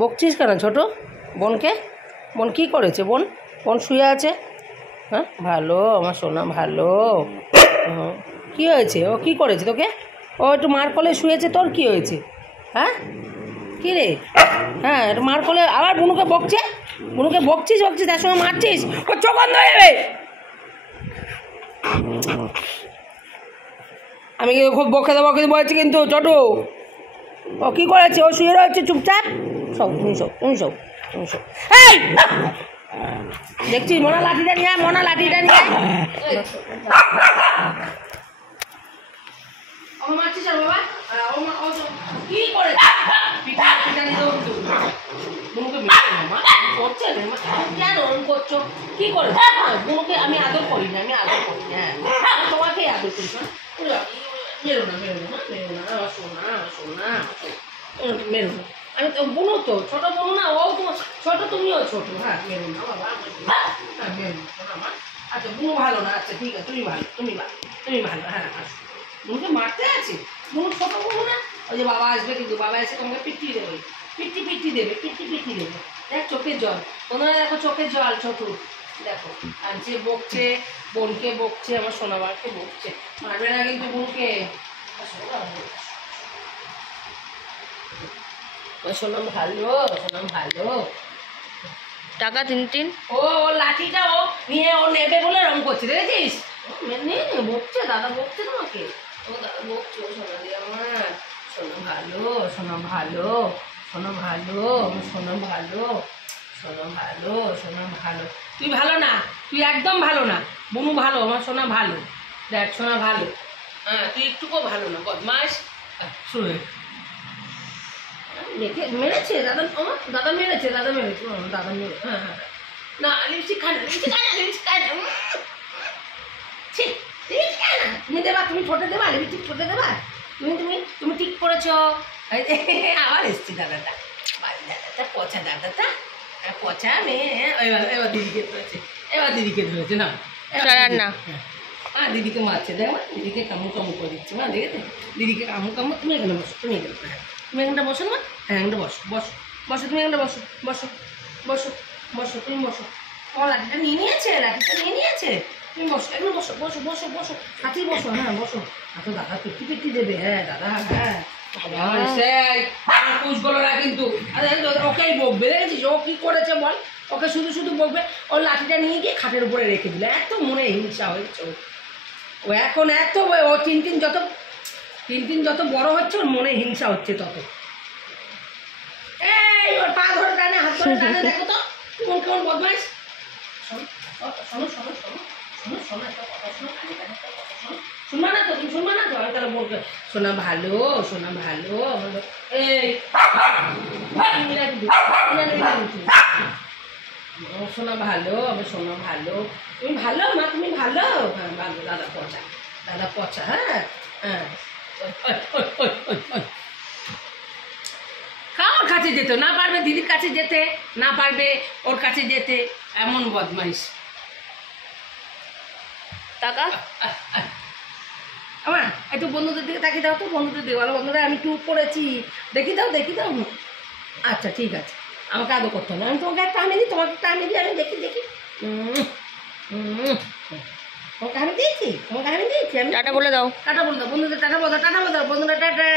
বকছিস কেন ছোট বোনকে? বোন কী করেছে? বোন বোন শুয়ে আছে। হ্যাঁ ভালো আমার সোনা ভালো। কী হয়েছে? ও কী করেছে তোকে? ও একটু মার কোলে শুয়েছে, তোর কী হয়েছে? হ্যাঁ কী রে? হ্যাঁ একটু মার কোলে আবার বুনুকে বকছে। বুনুকে বকছিস তার সঙ্গে মারছিস, ও চোখ বন্ধ হয়ে যাবে। আমি কিন্তু খুব বকে দেবো কিন্তু বলছি কিন্তু ছোট। ও কী করেছে? ও শুয়ে রয়েছে চুপচাপ। সব তুমি সব তুমি সব তুমি সব। এই দেখছিস মোনা লাঠিটা নিয়ে আয়, মোনা লাঠিটা নিয়ে আয়। আমার মারছিস আর বাবা কি করে পিঠা পিঠা নিয়ে দেবো কিন্তু বুনুকে করছে কেন ওরকম করছো? কি করে বুনুকে আমি আদর করি না, আমি আদর করি না। হ্যাঁ তোমাকেই আদর করি। মেরো না মেরো না মেরো না আমার সোনা আমার সোনা মেরো না। আমি তো বুনু তো ছোট বুনু না, ও তোমার ছোট তুমিও ছোট। হ্যাঁ মেরো না বাবা হ্যাঁ মেরো না আমার। আচ্ছা বুনু ভালো না, আচ্ছা ঠিক আছে তুমি ভালো তুমি ভালো তুমি ভালো। হ্যাঁ বুনুকে মারতে আছে? বুনু ছোট বুনু না? ওই যে বাবা আসবে কিন্তু বাবা এসে তোমাকে পিটি দেবে, পিটি পিটি দেবে, পিটি পিটি দেবে। দেখ চোখের জল তোমরা দেখো, চোখের জল ছোট দেখো। আর যে বকছে বোনকে বকছে, আমার সোনামাকে বকছে, মারবে না কিন্তু বোনকে। সোনাম ভালো সোনাম ভালো। টাকা তিন ও লাঠিটা ও নিয়ে ও নেবে বলে রং করছে, দেখেছিস? বকছে দাদা বকছে তোমাকে, ও দাদা বকছে। ও সোনা দিয়ে আমার সোনা ভালো সোনা ভালো সোনা ভালো আমার সোনা ভালো সোনা ভালো সোনা ভালো। তুই ভালো না, তুই একদম ভালো না। বুনু ভালো আমার সোনা ভালো। দেখ সোনা ভালো। হ্যাঁ তুই একটুকুও ভালো না, বদমাস। শুনে দেখে মেরেছে দাদা, আমার দাদা মেরেছে দাদা মেরেছে দাদা মেরে। হ্যাঁ হ্যাঁ না লিপস্টিক খায় না, লিপস্টিক খায় না, লিপস্টিক খায় না। ঠিক লিপস্টিক খায় না, তুমি দেবা, তুমি ঠোঁটে দেবা, লিপস্টিক ঠোঁটে দেবা। তুমি তুমি তুমি ঠিক করেছো। আবার এসছি দাদাটা, দাদাটা পচা দাদাটা পচা মেয়ে। এবার এবার দিদিকে ধরেছে, এবার দিদিকে ধরেছে না না হ্যাঁ দিদিকে মারছে। দেখ মা দিদিকে কামড় কামড় করে দিচ্ছে। মা দেখেছে দিদিকে কামড় কামড়। তুমি এখানে বসো, তুমি এখানে তুমি এখানটা বসো না। হ্যাঁ এখানটা বসো বসো বসো, তুমি এখানটা বসো বসো বসো বসো তুমি বসো। ও লাঠিটা নিয়ে নিয়েছে, লাঠিটা নিয়ে নিয়েছে। তুমি বসো এখানে বসো বসো বসো বসো সাথেই বসো। হ্যাঁ বসো। তো দাদা পিটি পিটি দেবে। হ্যাঁ দাদা হ্যাঁ পুষগুলো না কিন্তু ওকেই বকবে, দেখেছিস ও কি করেছে বল? ওকে শুধু শুধু বকবে। ওর লাঠিটা নিয়ে গিয়ে খাটের উপরে রেখে দিলে। এত মনে হিংসা হয়েছে ও এখন এত। ও টিনটিন যত বড় হচ্ছে ওর মনে হিংসা হচ্ছে তত। এই ওর পা ধরে টানে, হাত ধরে টানে, দেখো তো কেমন কেমন বদমাইশ। শোনো শোনো শোনো শোনো শোনো একটা কথা শোনো, শুনবা না তো? তুমি শুনবা না তো? আমি তাহলে বলবে শোনা ভালো শোনা ভালো। এই শোনা ভালো আমার সোনা ভালো। তুমি ভালো মা, তুমি ভালো। হ্যাঁ ভালো। দাদা পচা, দাদা পচা। হ্যাঁ হ্যাঁ কার কাছে যেত না পারবে, দিদির কাছে যেতে না পারবে, ওর কাছে যেতে। এমন বদমাইশ। টাকা আমার একটু বন্ধুদের দিকে তাকিয়ে দাও তো, বন্ধুদের দিকে বলো বন্ধুরা আমি ট্যুর করেছি, দেখি দাও দেখি দাও। আচ্ছা ঠিক আছে, আমাকে আদৌ করতে হবে না। আমি তোমাকে একটা আনি দিই, তোমাকে একটা আনি দিই, আমি দেখি দেখি। তোমাকে আমি দিয়েছি, তোমাকে আমি দিয়েছি। আমি টাটা বলে দাও, টাটা বলে দাও বন্ধুদের, টাটা বলে দাও, টাটা বলে দাও বন্ধুরা, টাটা।